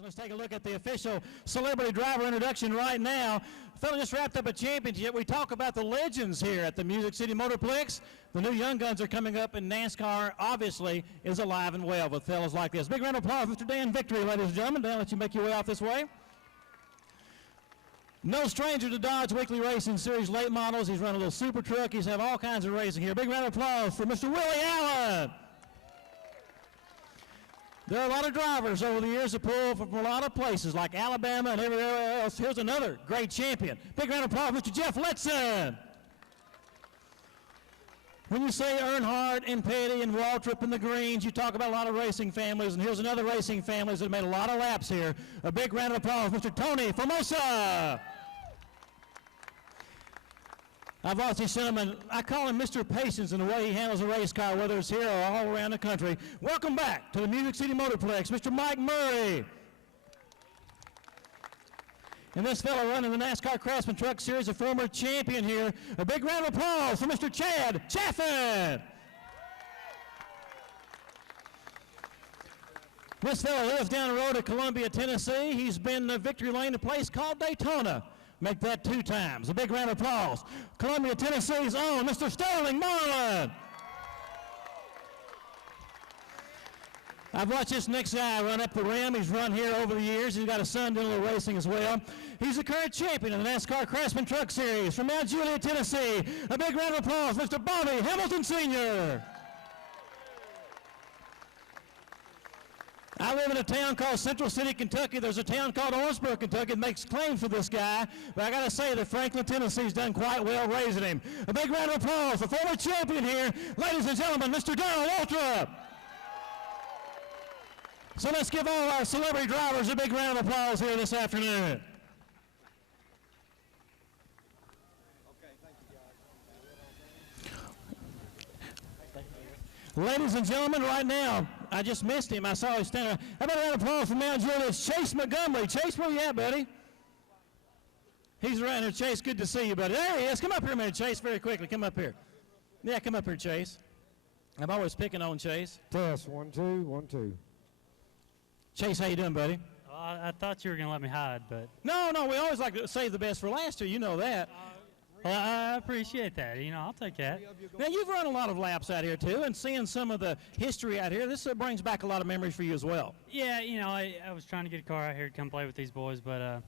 Let's take a look at the official celebrity driver introduction right now. Fellow just wrapped up a championship. We talk about the legends here at the Music City Motorplex. The new young guns are coming up, and NASCAR obviously is alive and well with fellows like this. Big round of applause, Mr. Dan Victory, ladies and gentlemen. Dan, let you make your way out this way. No stranger to Dodge Weekly Racing Series late models. He's run a little super truck. He's had all kinds of racing here. Big round of applause for Mr. Willie Allen. There are a lot of drivers over the years that pull from a lot of places like Alabama and everywhere else. Here's another great champion. Big round of applause, Mr. Jeff Letson. When you say Earnhardt and Petty and Waltrip and the Greens, you talk about a lot of racing families, and here's another racing family that made a lot of laps here. A big round of applause, Mr. Tony Formosa. I've watched this gentleman, I call him Mr. Patience in the way he handles a race car, whether it's here or all around the country. Welcome back to the Music City Motorplex, Mr. Mike Murray. And this fellow running the NASCAR Craftsman Truck Series, a former champion here. A big round of applause for Mr. Chad Chaffin. This fellow lives down the road to Columbia, Tennessee. He's been to Victory Lane, a place called Daytona. Make that 2 times. A big round of applause. Columbia, Tennessee's own Mr. Sterling Marlin. I've watched this next guy run up the rim. He's run here over the years. He's got a son doing a little racing as well. He's the current champion of the NASCAR Craftsman Truck Series from Mount Juliet, Tennessee. A big round of applause, Mr. Bobby Hamilton Sr. I live in a town called Central City, Kentucky. There's a town called Orangeburg, Kentucky that makes claims for this guy. But I got to say that Franklin, Tennessee's done quite well raising him. A big round of applause for former champion here, ladies and gentlemen, Mr. Darrell Waltrip. So let's give all our celebrity drivers a big round of applause here this afternoon. Okay, thank you, guys. Ladies and gentlemen, right now, I just missed him. I saw him standing. How about a round of applause for Mount Juliet's Chase Montgomery. Chase, where you at, buddy? He's around here. Chase, good to see you, buddy. There he is. Come up here a minute, Chase, very quickly. Come up here. Yeah, come up here, Chase. I'm always picking on Chase. Test, 1, 2, 1, 2. Chase, how you doing, buddy? I thought you were going to let me hide, but... No, we always like to save the best for last year. You know that. Well, I appreciate that. You know, I'll take that. Now, you've run a lot of laps out here, too, and seeing some of the history out here, this brings back a lot of memories for you as well. Yeah, you know, I was trying to get a car out here to come play with these boys, but,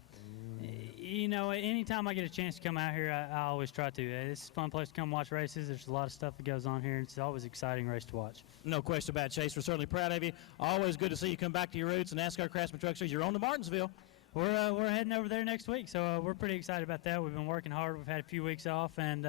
you know, anytime I get a chance to come out here, I always try to. It's a fun place to come watch races. There's a lot of stuff that goes on here. It's always an exciting race to watch. No question about it, Chase. We're certainly proud of you. Always good to see you come back to your roots. And NASCAR Craftsman Truck Series, you're on to Martinsville. We're heading over there next week, so we're pretty excited about that. We've been working hard. We've had a few weeks off, and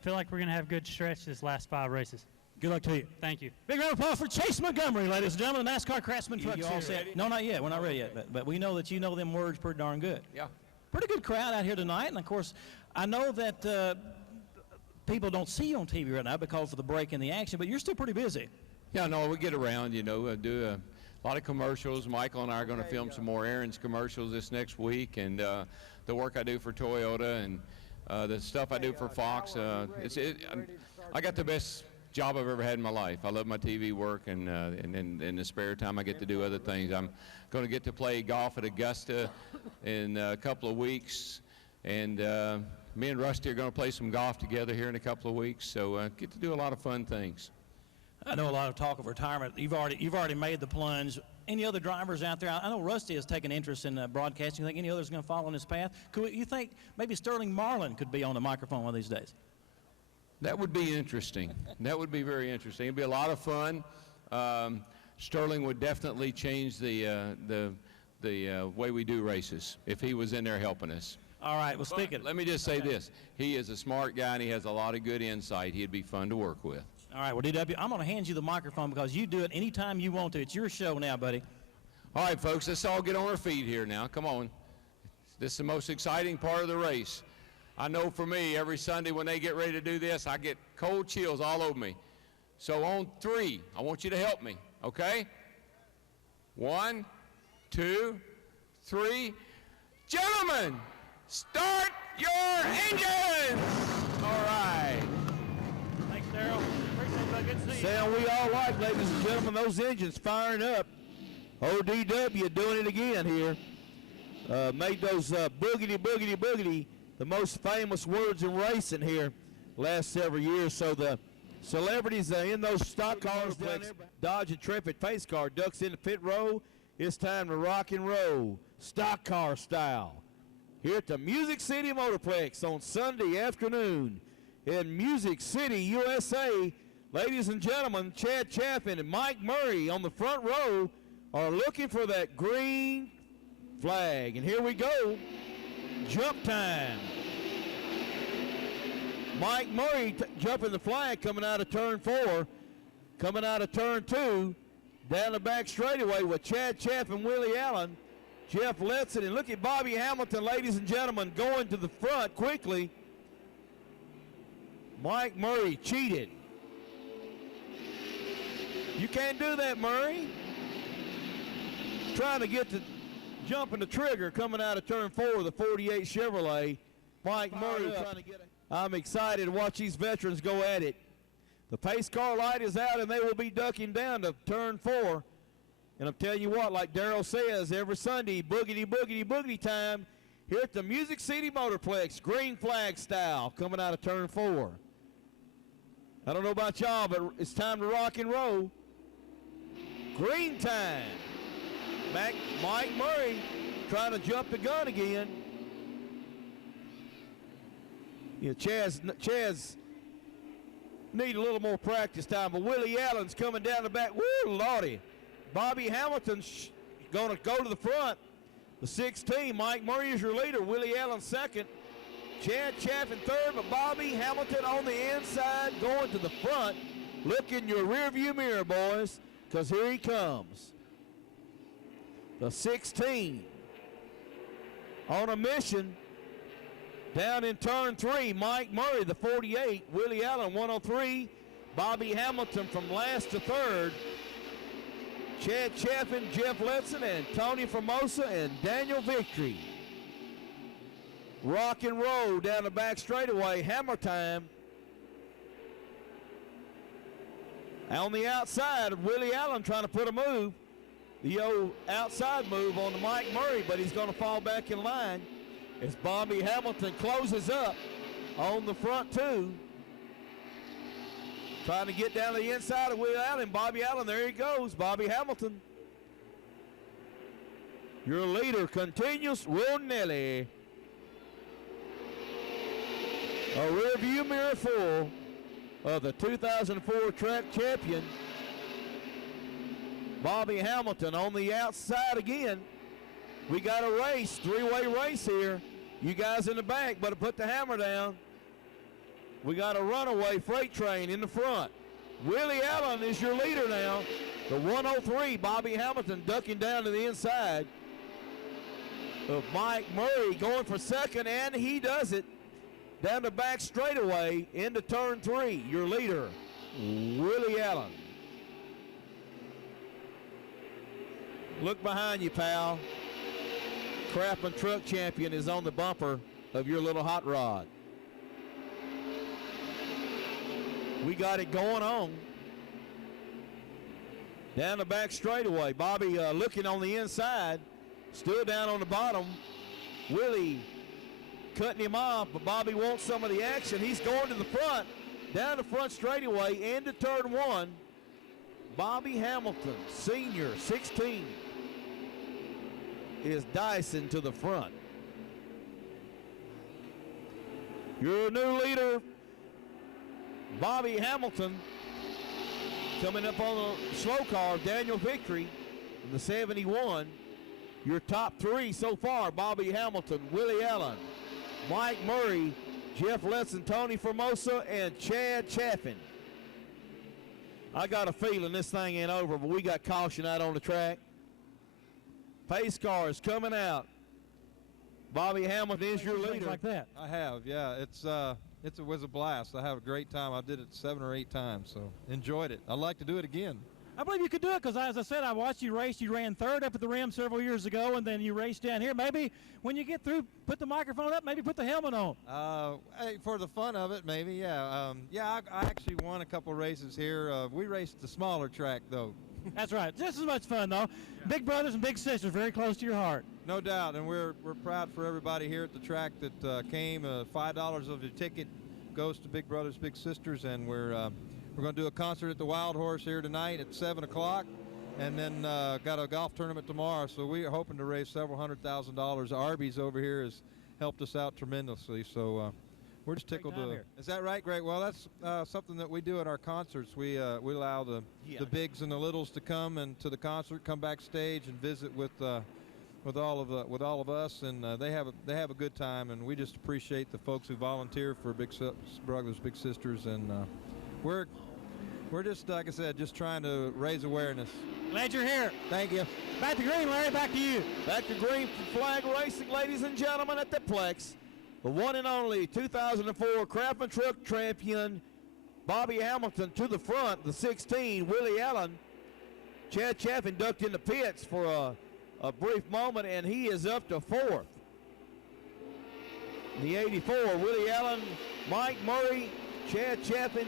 feel like we're going to have a good stretch this last 5 races. Good luck to you. Thank you. Big round of applause for Chase Montgomery, ladies and gentlemen, the NASCAR Craftsman Truck You all Series. ready? No, not yet. We're not ready yet, but we know that you know them words pretty darn good. Yeah. Pretty good crowd out here tonight, and of course, I know that people don't see you on TV right now because of the break in the action, but you're still pretty busy. Yeah, no, we get around, you know, do a lot of commercials. Michael and I are going to film some more Aaron's commercials this next week, and the work I do for Toyota and the stuff I do for Fox. I got the best job I've ever had in my life. I love my TV work, and in the spare time I get to do other things. I'm going to get to play golf at Augusta in a couple of weeks, and me and Rusty are going to play some golf together here in a couple of weeks, so get to do a lot of fun things. I know a lot of talk of retirement. You've already made the plunge. Any other drivers out there? I know Rusty has taken interest in broadcasting. You think any others are going to follow in his path? You think maybe Sterling Marlin could be on the microphone one of these days? That would be interesting. That would be very interesting. It'd be a lot of fun. Sterling would definitely change the way we do races if he was in there helping us. All right. Well, speaking. Let me just say this: he is a smart guy and he has a lot of good insight. He'd be fun to work with. All right. Well, DW, I'm going to hand you the microphone because you do it anytime you want to. It's your show now, buddy. All right, folks. Let's all get on our feet here now. Come on. This is the most exciting part of the race. I know for me, every Sunday when they get ready to do this, I get cold chills all over me. So on 3, I want you to help me, okay? 1, 2, 3. Gentlemen, start your engines! All right. Thanks, Darrell. Appreciate it, bud. Good to see you. Sound we all like, ladies and gentlemen, those engines firing up. ODW doing it again here. Made those boogity, boogity, boogity the most famous words in racing here last several years. So the celebrities in those stock cars down there, Dodge Intrepid pace car ducks in the pit row. It's time to rock and roll, stock car style, here at the Music City Motorplex on Sunday afternoon in Music City, USA. Ladies and gentlemen, Chad Chaffin and Mike Murray on the front row are looking for that green flag. And here we go, jump time. Mike Murray jumping the flag coming out of turn 4, coming out of turn 2, down the back straightaway with Chad Chaffin, Willie Allen, Jeff Letson, and look at Bobby Hamilton, ladies and gentlemen, going to the front quickly. Mike Murray cheated. You can't do that, Murray. Trying to get to jumping the trigger coming out of turn 4, the 48 Chevrolet. Mike Murray trying to get it. I'm excited to watch these veterans go at it. The pace car light is out and they will be ducking down to turn 4. And I'm telling you what, like Darrell says, every Sunday, boogity, boogity, boogity time here at the Music City Motorplex, green flag style, coming out of turn 4. I don't know about y'all, but it's time to rock and roll. Green time. Mike Murray trying to jump the gun again. Yeah, Chaz need a little more practice time, but Willie Allen's coming down the back. Woo, Lordy. Bobby Hamilton's going to go to the front. The 16, Mike Murray is your leader. Willie Allen second. Chad Chaffin third, but Bobby Hamilton on the inside going to the front. Look in your rearview mirror, boys, because here he comes. The 16 on a mission. Down in turn 3, Mike Murray, the 48. Willie Allen, 103. Bobby Hamilton from last to third. Chad Chaffin, Jeff Letson, and Tony Formosa, and Daniel Victory. Rock and roll down the back straightaway, hammer time. On the outside, Willie Allen trying to put a move. The old outside move on the Mike Murray, but he's going to fall back in line as Bobby Hamilton closes up on the front 2. Trying to get down to the inside of Will Allen. Bobby Allen, there he goes. Bobby Hamilton. Your leader continues, Ronelli. A rearview mirror full of the 2004 track champion, Bobby Hamilton on the outside again. We got a race, three-way race here. You guys in the back better put the hammer down. We got a runaway freight train in the front. Willie Allen is your leader now. The 103, Bobby Hamilton ducking down to the inside of Mike Murray going for second, and he does it. Down the back straightaway into turn 3, your leader, Willie Allen. Look behind you, pal. Craftsman Truck Champion is on the bumper of your little hot rod. We got it going on. Down the back straightaway. Bobby looking on the inside. Still down on the bottom. Willie cutting him off, but Bobby wants some of the action. He's going to the front. Down the front straightaway into turn 1. Bobby Hamilton, senior, 16, is dicing to the front. Your new leader, Bobby Hamilton, coming up on the slow car, Daniel Victory in the 71. Your top 3 so far, Bobby Hamilton, Willie Allen, Mike Murray, Jeff Letson, Tony Formosa, and Chad Chaffin. I got a feeling this thing ain't over, but we got caution out on the track. Pace car is coming out. Bobby Hamilton is your leader. Like that. I have, yeah. It was a blast. I have a great time. I did it 7 or 8 times, so enjoyed it. I'd like to do it again. I believe you could do it because, as I said, I watched you race. You ran third up at the rim several years ago, and then you raced down here. Maybe when you get through, put the microphone up, maybe put the helmet on. Hey, for the fun of it, maybe, yeah. I actually won a couple races here. We raced the smaller track, though. That's right. Just as much fun, though. Big brothers and big sisters, very close to your heart. No doubt, and we're proud for everybody here at the track that came. $5 of your ticket goes to Big Brothers Big Sisters, and we're going to do a concert at the Wild Horse here tonight at 7 o'clock, and then got a golf tournament tomorrow. So we are hoping to raise several $100,000. Arby's over here has helped us out tremendously. So we're just tickled to. Is that right, Greg? Well, that's something that we do at our concerts. We allow the bigs and the littles to come and to the concert, come backstage and visit with all of us, and they have a good time, and we just appreciate the folks who volunteer for Big Brothers Big Sisters, and we're just, like I said, just trying to raise awareness. Glad you're here. Thank you. Back to green, Larry. Back to you. Back to green for flag racing, ladies and gentlemen, at the Plex. The one and only 2004 Craftsman Truck champion, Bobby Hamilton, to the front. The 16, Willie Allen. Chad Chaffin ducked in the pits for a brief moment, and he is up to fourth. The 84, Willie Allen, Mike Murray, Chad Chaffin,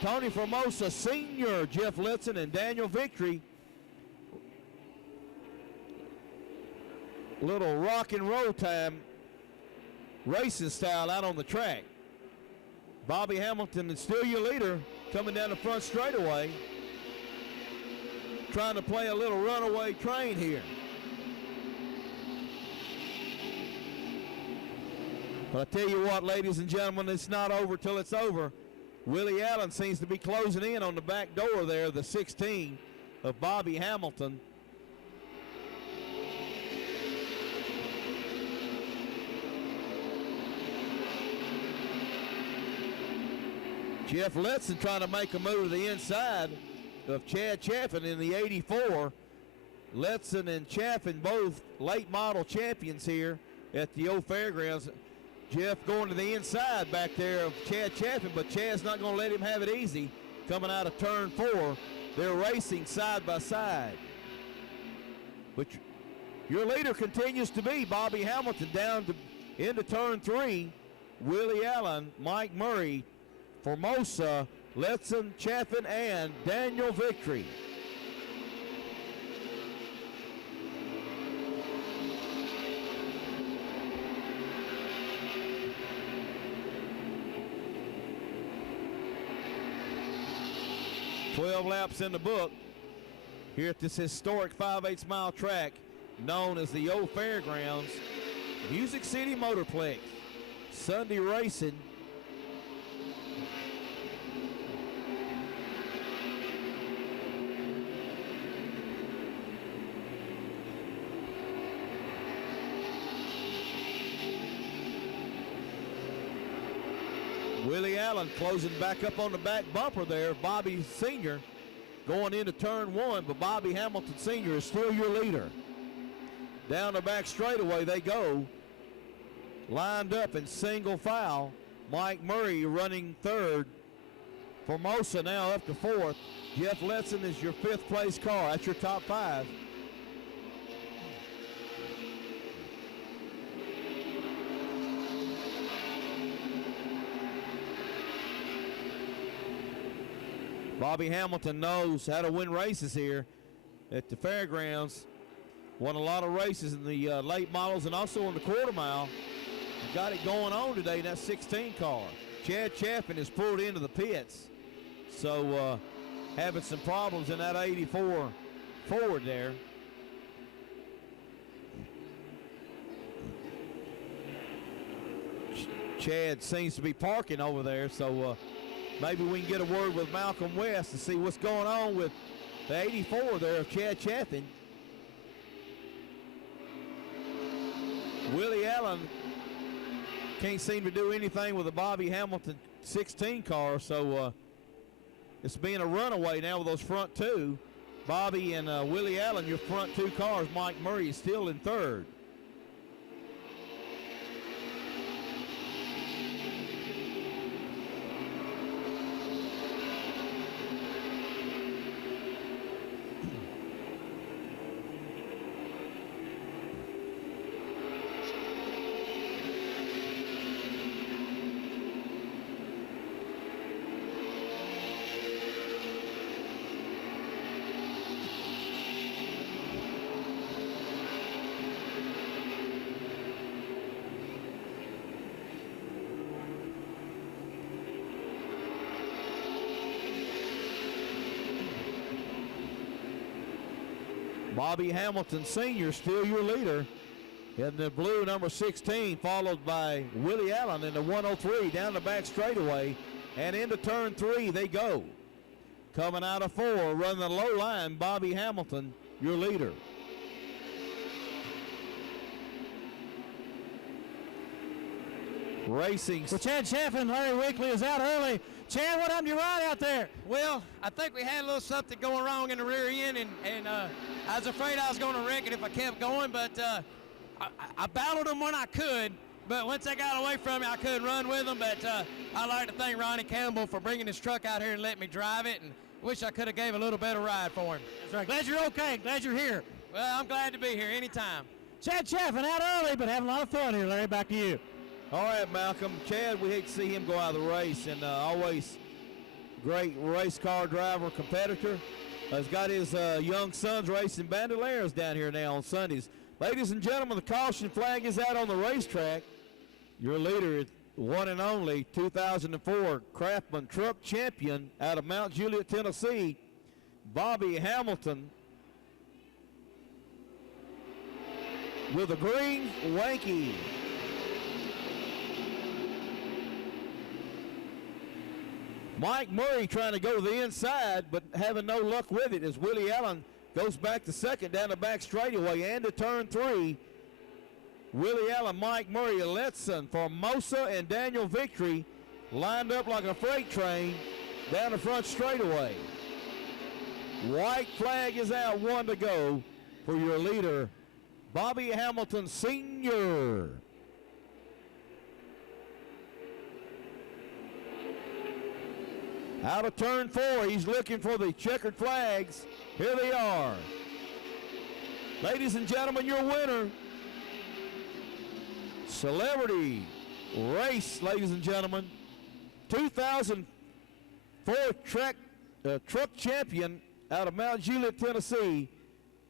Tony Formosa Sr., Jeff Litzen, and Daniel Victory. Little rock and roll time racing style out on the track. Bobby Hamilton is still your leader, coming down the front straightaway, trying to play a little runaway train here. But I tell you what, ladies and gentlemen, it's not over till it's over. Willie Allen seems to be closing in on the back door there, the 16 of Bobby Hamilton. Jeff Litzen trying to make a move to the inside of Chad Chaffin in the 84. Litzen and Chaffin both late model champions here at the old fairgrounds. Jeff going to the inside back there of Chad Chaffin, but Chad's not going to let him have it easy coming out of turn 4. They're racing side by side. But your leader continues to be Bobby Hamilton down into turn 3. Willie Allen, Mike Murray, Formosa, Litzen, Chaffin, and Daniel Victory. "12 laps in the book here at this historic 5/8 mile track known as the Old Fairgrounds, Music City Motorplex. Sunday racing. Willie Allen closing back up on the back bumper there. Bobby Sr. going into turn 1, but Bobby Hamilton Sr. is still your leader. Down the back straightaway they go. Lined up in single file. Mike Murray running third. Formosa now up to fourth. Jeff Litzen is your 5th place car. That's your top 5. Bobby Hamilton knows how to win races here at the fairgrounds. Won a lot of races in the late models and also in the quarter mile. Got it going on today in that 16 car. Chad Chaffin is pulled into the pits. So having some problems in that 84 forward there. Chad seems to be parking over there, so maybe we can get a word with Malcolm West to see what's going on with the 84 there of Chad Chaffin. Willie Allen can't seem to do anything with the Bobby Hamilton 16 car, so it's being a runaway now with those front two. Bobby and Willie Allen, your front 2 cars. Mike Murray is still in third. Bobby Hamilton Sr. still your leader in the blue, number 16, followed by Willie Allen in the 103 down the back straightaway. And into turn 3 they go. Coming out of 4, running the low line, Bobby Hamilton, your leader. Racing. Well, Chad Chaffin and Larry Weekly is out early. Chad, what happened to your ride out there? Well, I think we had a little something going wrong in the rear end, and I was afraid I was going to wreck it if I kept going, but I battled them when I could, but once I got away from it, I couldn't run with them, but I'd like to thank Ronnie Campbell for bringing his truck out here and letting me drive it, and wish I could have gave a little better ride for him. That's right. Glad you're okay. Glad you're here. Well, I'm glad to be here anytime. Chad Chaffin out early, but having a lot of fun here, Larry. Back to you. All right, Malcolm. Chad, we hate to see him go out of the race, and always great race car driver, competitor. He's got his young sons racing Bandoleros down here now on Sundays. Ladies and gentlemen, the caution flag is out on the racetrack. Your leader is one and only 2004 Craftsman Truck Champion out of Mount Juliet, Tennessee, Bobby Hamilton, with a green wanky. Mike Murray trying to go to the inside, but having no luck with it as Willie Allen goes back to second down the back straightaway and to turn 3. Willie Allen, Mike Murray, Letson, Formosa, and Daniel Victory lined up like a freight train down the front straightaway. White flag is out, 1 to go for your leader, Bobby Hamilton Sr. Out of turn 4, he's looking for the checkered flags. Here they are. Ladies and gentlemen, your winner, Celebrity Race, ladies and gentlemen, 2004 truck champion out of Mount Juliet, Tennessee,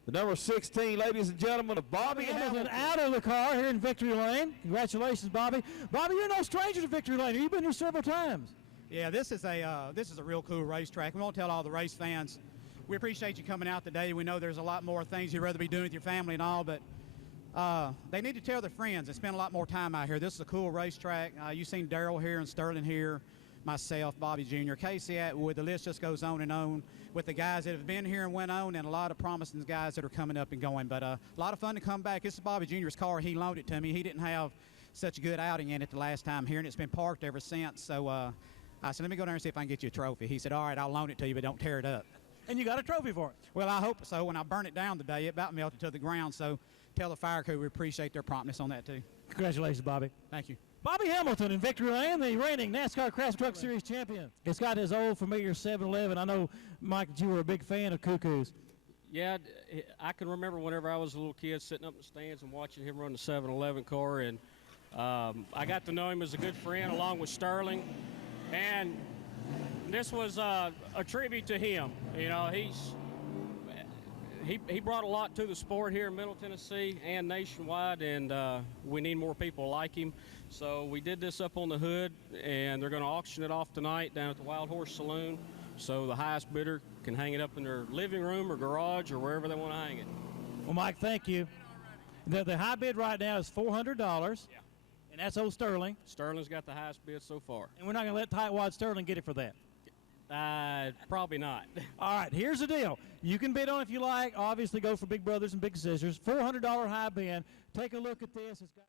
the number 16, ladies and gentlemen, of Bobby Hamilton. Out of the car here in Victory Lane. Congratulations, Bobby. Bobby, you're no stranger to Victory Lane. You've been here several times. Yeah, this is a real cool racetrack. We want to tell all the race fans, we appreciate you coming out today. We know there's a lot more things you'd rather be doing with your family and all, but they need to tell their friends and spend a lot more time out here. This is a cool racetrack. You've seen Darrell here and Sterling here, myself, Bobby Jr., Casey Atwood. The list just goes on and on with the guys that have been here and went on, and a lot of promising guys that are coming up and going. But a lot of fun to come back. This is Bobby Jr.'s car. He loaned it to me. He didn't have such a good outing in it the last time here, and it's been parked ever since. So I said, let me go down and see if I can get you a trophy. He said, all right, I'll loan it to you, but don't tear it up. And you got a trophy for it. Well, I hope so. When I burned it down today, it about melted to the ground. So tell the fire crew we appreciate their promptness on that, too. Congratulations, Bobby. Thank you. Bobby Hamilton in Victory Lane, the reigning NASCAR Craft Truck Series champion. It's got his old familiar 7-Eleven. I know, Mike, that you were a big fan of Cuckoo's. Yeah, I can remember whenever I was a little kid sitting up in the stands and watching him run the 7-Eleven car, and I got to know him as a good friend along with Sterling, and this was a tribute to him. You know, he brought a lot to the sport here in Middle Tennessee and nationwide, and we need more people like him. So we did this up on the hood, and they're going to auction it off tonight down at the Wild Horse Saloon, so the highest bidder can hang it up in their living room or garage or wherever they want to hang it. Well, Mike, thank you. The high bid right now is $400. Yeah. And that's old Sterling. Sterling's got the highest bid so far. And we're not going to let Tightwad Sterling get it for that. Probably not. All right, here's the deal. You can bid on it if you like. Obviously, go for Big Brothers and Big Sisters. $400 high bid. Take a look at this. It's got